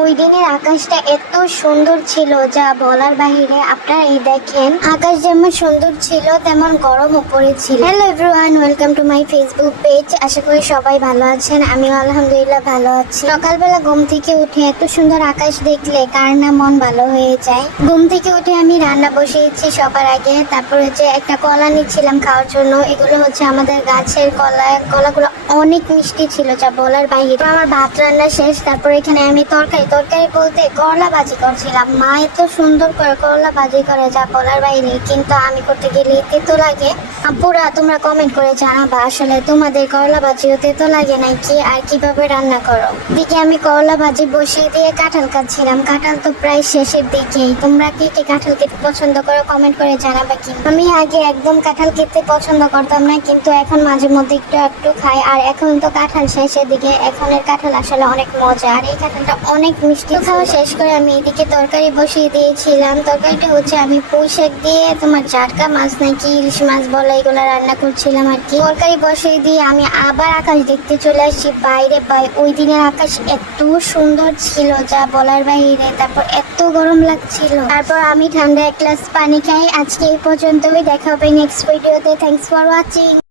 ওই দিনের আকাশটা এত সুন্দর ছিল যা বলার বাহিরে। আপনারা এই দেখেন, আকাশ যেমন সুন্দর ছিল তেমন গরমও পড়েছিল। Hello everyone, welcome to my Facebook page. আশা করি সবাই ভালো আছেন, আমিও আলহামদুলিল্লাহ ভালো আছি। সকালবেলা ঘুম থেকে উঠে এত সুন্দর আকাশ দেখলে কার না মন ভালো হয়ে যায়। ঘুম থেকে উঠে আমি রান্না বসিয়েছি সবার আগে। তারপর হচ্ছে একটা কলা নিচ্ছিলাম খাওয়ার জন্য। এগুলো হচ্ছে আমাদের গাছের কলা। কলাগুলো অনেক মিষ্টি ছিল যা বলার বাহিরে। আমার ভাত রান্না শেষ। তারপর এখানে আমি তরকারি বলতে করলা ভাজি করছিলাম। মা এত সুন্দর করে করলা ভাজি করে যা বলার বাইরে, কিন্তু আমি করতে গেলে তেতো লাগে। আপুরা তোমরা কমেন্ট করে জানাবা আসলে তোমাদের করলা ভাজিও তেতো লাগে নাকি, আর কিভাবে রান্না করো। দিকে আমি করলা ভাজি বসিয়ে দিয়ে কাঁঠাল কাটছিলাম। কাঁঠাল তো প্রায় শেষের দিকেই। তোমরা কি কি কাঁঠাল খেতে পছন্দ করো কমেন্ট করে জানাবা। কি আমি আগে একদম কাঁঠাল খেতে পছন্দ করতাম না, কিন্তু এখন মাঝে মধ্যে একটু একটু খাই। আর এখন তো কাঁঠাল শেষের দিকে, এখনের কাঁঠাল আসলে অনেক মজা। আর এই কাঁঠালটা অনেক মিষ্টি। খাওয়া শেষ করে আমি এদিকে তরকারি বসিয়ে দিয়েছিলাম। তরকারিটা হচ্ছে আমি পুঁই শাক দিয়ে তোমার জাটকা মাছ নাকি ইলিশ মাছ বলে এগুলো রান্না করছিলাম আর কি। তরকারি বসিয়ে দিয়ে আমি আবার আকাশ দেখতে চলে আসছি বাইরে। ওই দিনের আকাশ এত সুন্দর ছিল যা বলার বাইরে। তারপর এত গরম লাগছিল। তারপর আমি ঠান্ডা এক গ্লাস পানি খাই। আজকে এই পর্যন্তই, দেখা হবে নেক্সট ভিডিওতে। Thanks for watching.